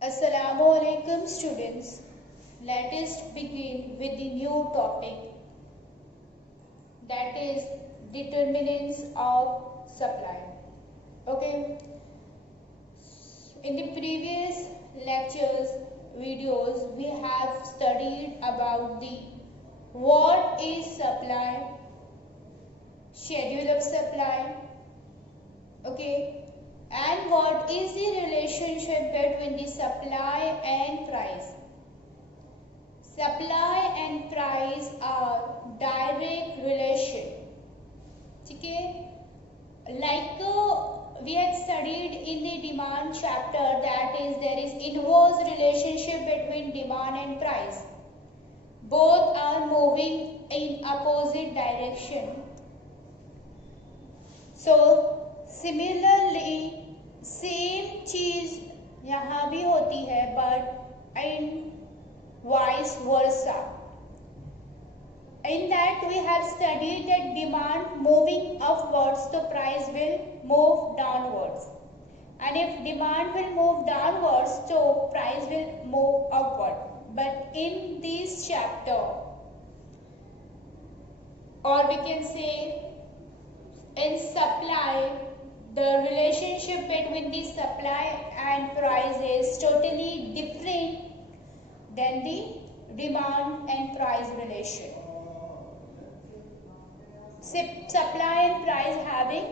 Assalamualaikum students. Let us begin with the new topic, that is determinants of supply. Okay. In the previous lectures, videos, we have studied about the what is supply, schedule of supply, okay, and what is the relationship between the supply and price. Supply and price are direct relation. Okay, like we had studied in the demand chapter, that is there is inverse relationship between demand and price. Both are moving in opposite direction. So similarly same चीज यहाँ भी होती है, but in vice versa. In that we have studied that demand moving upwards, the price will move downwards, and if demand will move downwards, so price will move upward. But in this chapter, or we can say in supply, the relationship between the supply and price is totally different than the demand and price relation. Supply and price having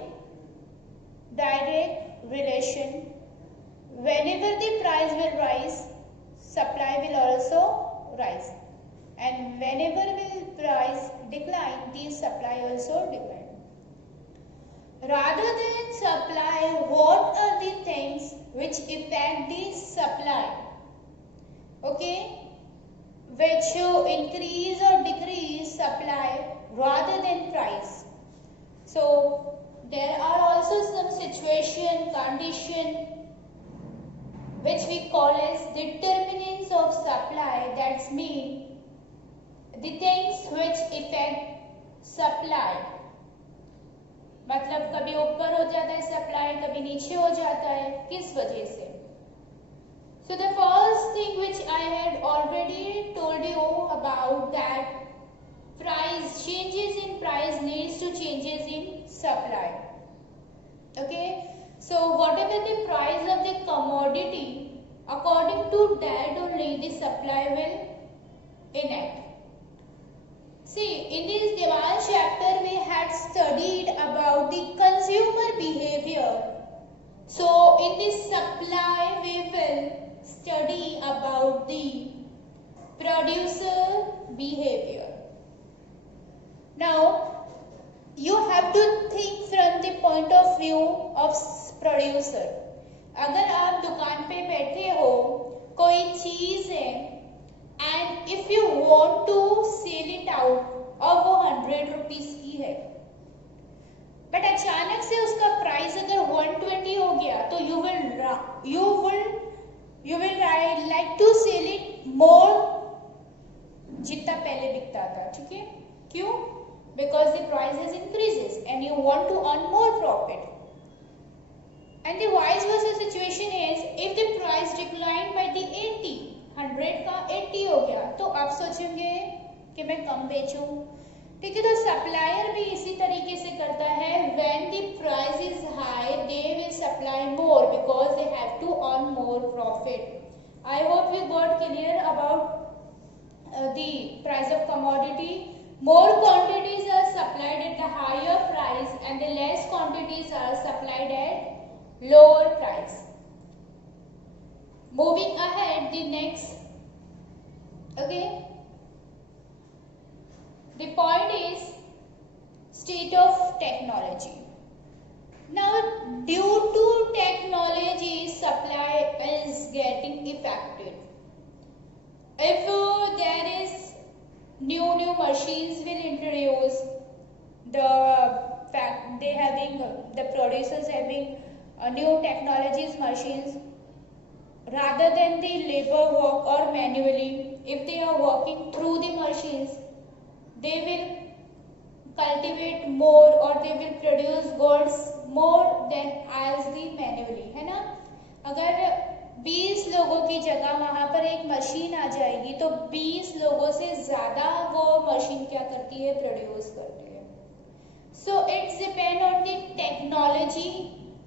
direct relation. Whenever the price will rise, supply will also rise, and whenever will price decline, the supply also decline. Rather than supply, what are the things which affect the supply? Okay, which increase or decrease supply rather than price. So there are also some situation, condition which we call as determinants of supply. That's mean the things which affect supply. मतलब कभी ऊपर हो जाता है supply, कभी नीचे हो जाता है, किस वजह से? So the first thing which I had already told you about, that price changes in price leads to changes in supply. Okay, so whatever the price of the commodity, according to that only the supply will enact. See, in this demand chapter we had studied about the consumer behavior. So in this supply we will study about the producer behavior. Now you have to think from the point of view of producer. अगर आप दुकान पे बैठे हो, कोई चीज है, and if you want to sell it out, और वो 100 रुपीज की है, बट अचानक से उसका प्राइस अगर 120 हो गया, तो you will like to sell it more जितना पहले बिकता था. ठीक है, क्यों? Because the prices increases and you want to earn more profit. And the vice versa situation is, if the price declined by the 80, 100 का 80 हो गया, तो आप सोचेंगे कि मैं कम बेचूं. ठीक है, तो सप्लायर भी इसी तरीके से करता है. When the price is high, they will supply more because they have to earn more profit. I hope we got clear about the price of commodity. More quantities are supplied at the higher price, and the less quantities are supplied at lower price. Moving ahead, the next, okay, the point is state of technology. Now due to technology, supply is getting affected. If there is new machines will introduce, the producers having new technologies machines, rather than the labor work or manually, if they are working through the machines, they will cultivate more or they will produce goods more than as the manually, है ना. अगर 20 लोग लोगों की जगह वहां पर एक मशीन आ जाएगी तो 20 लोगों से ज्यादा वो मशीन क्या करती है, प्रोड्यूस करती है. So it's depend on the technology,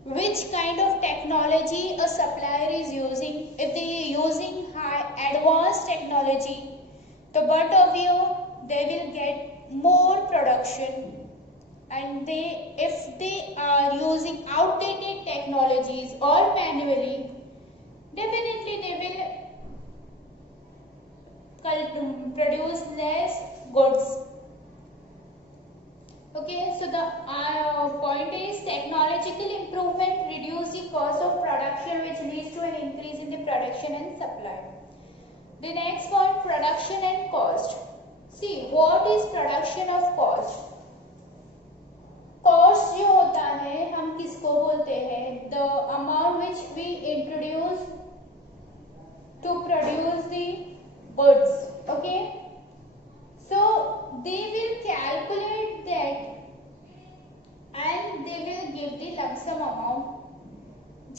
which kind of technology a supplier is using. If they are using high advanced technology, the but of you they will get more production. And if they are using outdated technologies or manually, definitely they will produce less goods. Okay, so the point is technological improvement reduce the cost of production, which leads to an increase in the production and supply. The next point, production and cost. See, what is production of cost? Cost जो होता है हम किसको बोलते हैं, the amount which we introduce to produce the goods. Okay, so they will calculate that and they will give the lump sum amount.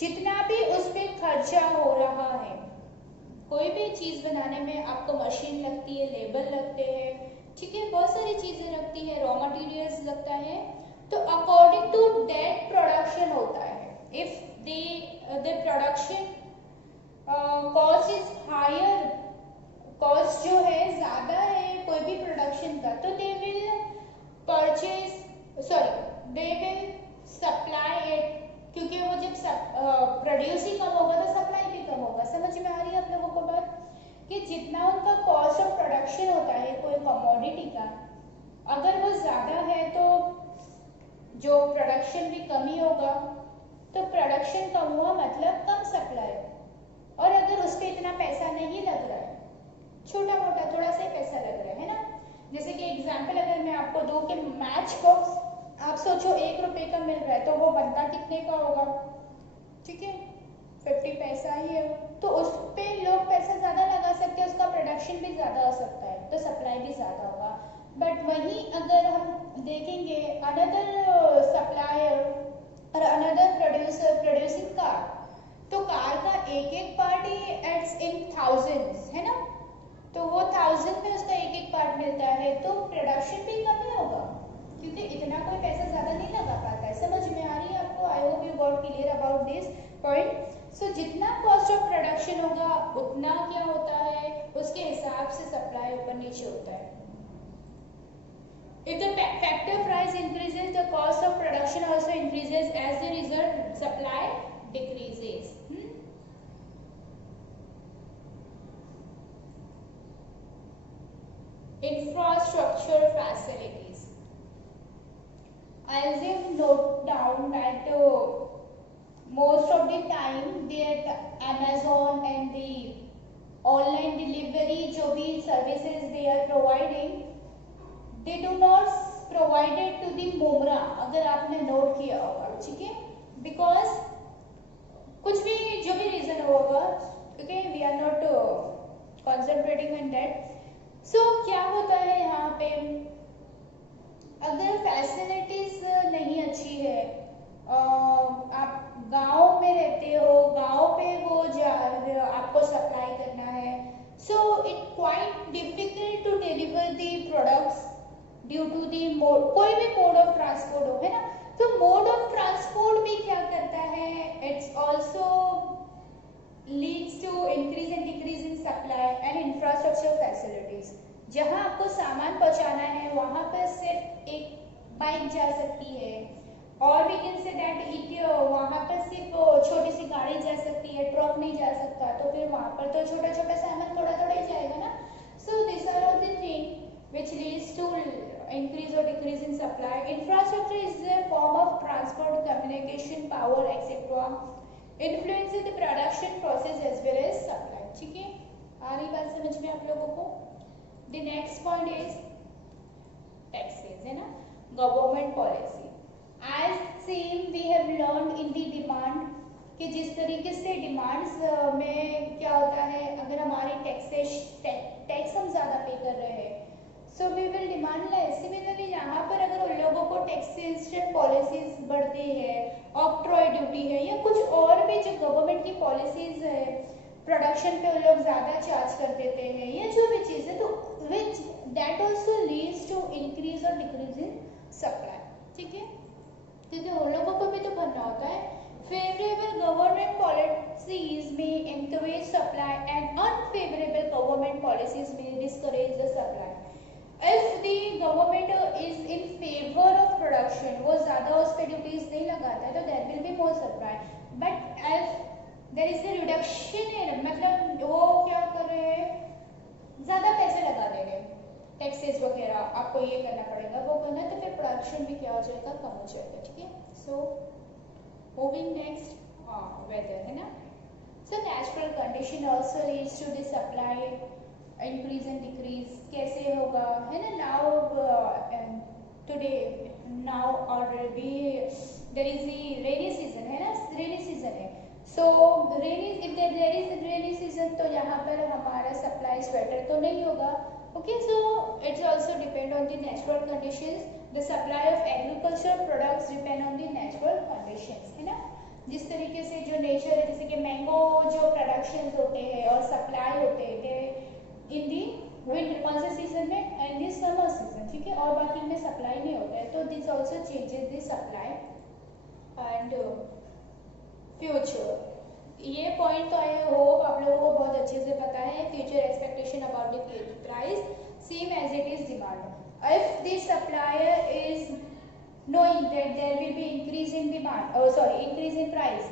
जितना भी उस पे खर्चा हो रहा है, कोई भी चीज बनाने में आपको मशीन लगती है, लेबर लगते हैं, ठीक है, बहुत सारी चीजें लगती है, रॉ मटेरियल्स लगता है, तो अकॉर्डिंग टू दैट प्रोडक्शन होता है. If the production cost is higher, cost जो है ज्यादा है कोई भी प्रोडक्शन का, तो they will they will supply it, क्योंकि वो जब प्रोड्यूस ही कम होगा तो सप्लाई भी कम होगा. समझ में आ रही है आप लोगों को बात, कि जितना उनका कॉस्ट ऑफ प्रोडक्शन होता है कोई कमोडिटी का, अगर वो ज्यादा है तो जो प्रोडक्शन भी कम ही होगा, तो प्रोडक्शन कम हुआ मतलब कम सप्लाई. और अगर उस पर इतना पैसा नहीं लग रहा है, छोटा मोटा थोड़ा सा पैसा लग रहा है ना, जैसे कि एग्जांपल अगर मैं आपको दूं कि मैच बॉक्स आप सोचो 1 रुपए का मिल रहा है, तो वो बनता कितने का होगा, ठीक है, 50 पैसा ही है, तो उस पे लोग पैसा ज्यादा लगा सकते हैं, उसका प्रोडक्शन भी ज्यादा हो सकता है, तो सप्लाई भी ज्यादा होगा. बट वहीं अगर हम देखेंगे अनदर सप्लायर और अनदर प्रोड्यूसर प्रोड्यूसिंग कार, तो कार का एक एक पार्ट ही एट्स इन थाउजेंड्स है ना, तो वो 1000 में उसका एक एक पार्ट मिलता है, तो प्रोडक्शन भी कम ही होगा, क्योंकि इतना कोई पैसा ज्यादा नहीं लगा पाता है. समझ में आ रही है आपको? I hope you got clear about this point. So जितना कॉस्ट ऑफ प्रोडक्शन होगा उतना क्या होता है, उसके हिसाब से सप्लाई ऊपर नीचे होता है. If the factor price increases, the cost of production also increases. As a result, supply decreases. Infrastructure facilities. As you note down that most of the time that Amazon and the online delivery जो भी services they are providing, they do not provide it to the Mumbra. अगर आपने note किया होगा, ठीक है, because कुछ भी जो भी रीजन होगा, okay, we are not concentrating on that. So क्या होता है यहाँ पे, अगर फैसिलिटीज नहीं अच्छी है, आप गांव में रहते हो, गांव पे वो आपको सप्लाई करना है, so it quite difficult to deliver the products due to the mode, कोई भी मोड ऑफ ट्रांसपोर्ट हो, है ना, तो मोड ऑफ ट्रांसपोर्ट भी क्या करता है, it's also leads to increase and decrease in supply and infrastructure facilities. जहां आपको सामान पहुंचाना है वहां पर सिर्फ एक बाइक जा सकती है, और we can say that वहां पर सिर्फ छोटी सी गाड़ी जा सकती है, ट्रक नहीं जा सकता, तो फिर वहां पर तो छोटा छोटा सामान थोड़ा थोड़ा ही जाएगा ना. So these are all the things which leads to increase or decrease in supply. Infrastructure is a form of transport, communication, power, etc. Influence in the production process as well as supply. ठीक है, आ रही बात समझ में आप लोगों को? The next point is taxes, है ना, government policy. As seen we have learned in the demand, कि जिस तरीके से डिमांड्स में क्या होता है, अगर हमारी टैक्स हम ज्यादा पे कर रहे हैं, so we will demand less. Similarly यहाँ पर अगर उन लोगों को टैक्सेशन पॉलिसीज बढ़ती है, ऑक्ट्रॉय ड्यूटी है, या कुछ और भी जो गवर्नमेंट की पॉलिसीज है, प्रोडक्शन पे वो लोग ज़्यादा चार्ज कर देते हैं, ये जो भी चीज़ है, तो which that also leads to increase और डिक्रीज इन सप्लाई, ठीक है, क्योंकि उन लोगों को भी तो भरना होता है। फेवरेबल गवर्नमेंट पॉलिसीज में encourage supply and unfavorable government policies may discourage the supply. If the government is in favor of production, वो ज़्यादा उस पर ड्यूटीज नहीं लगाता है, तो there will be more supply. But if there is a reduction in, मतलब वो क्या कर रहे हैं, ज़्यादा पैसे लगा दे रहे हैं, टैक्सेस वगैरह, आपको ये करना पड़ेगा, वो करना, तो फिर प्रोडक्शन भी क्या हो जाएगा, कम हो जाएगा, ठीक है। सो मूविंग नेक्स्ट, वेदर है ना। So natural condition also leads to the supply increase and decrease, कैसे होगा, है ना। Now today now already there is the rainy season, है ना, रेनी सीजन है। So rainy, if there is rainy season, तो यहाँ पर हमारा सप्लाई स्वेटर तो नहीं होगा, okay. So it's also depend on the natural conditions, the supply of agriculture products depend on the natural conditions, है ना। जिस तरीके से जो नेचर है, जैसे कि मैंगो जो प्रोडक्शंस होते हैं और सप्लाई होते हैं इन दी विंटर, कौन से सीजन में, एंड दी समर सीजन, ठीक है, और बाकी में सप्लाई नहीं होता है, तो this also changes the supply and future. ये पॉइंट तो आई होप आप लोगों को बहुत अच्छे से पता है। Future expectation about the price same as it is demand. If the supplier is knowing that there will be increase in demand, increase in price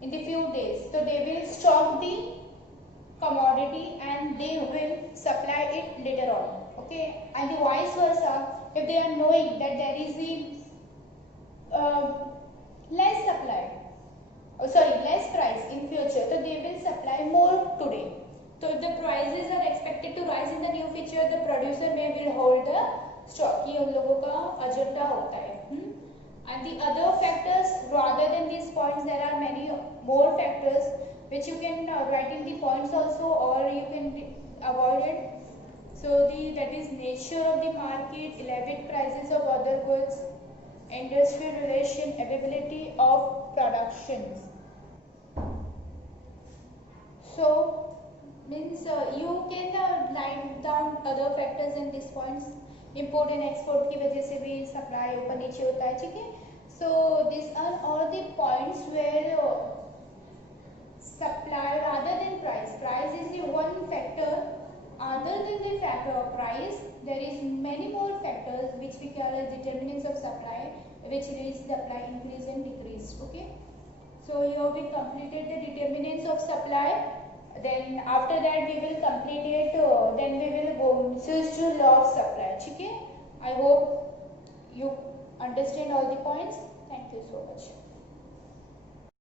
in the few days, so they will stock the commodity and they will supply it later on, okay, and the vice versa, if they are knowing that there is the less supply, less price in future, so they will supply more today. So if the prices are expected to rise in the near future, the producer may will hold the stock, ये उन लोगों का agenda होता है। And the other factors, rather than these points, there are many more factors which you can write in the points also, or you can avoid it. So that is nature of the market, elevate prices of other goods, industrial relation, availability of productions. So means you can write down other factors in these points. Import and export की वजह से भी supply ऊपर नीचे होता है, ठीक है। So this are all the points where supply rather than price, price is the one factor, other than the factor of price there is many more factors which we call as determinants of supply, which leads the supply increase and decrease, okay. So you have completed the determinants of supply, then after that we will complete it, then we will go switch to law of supply, ठीक है। I hope you understand all the points. Thank you so much.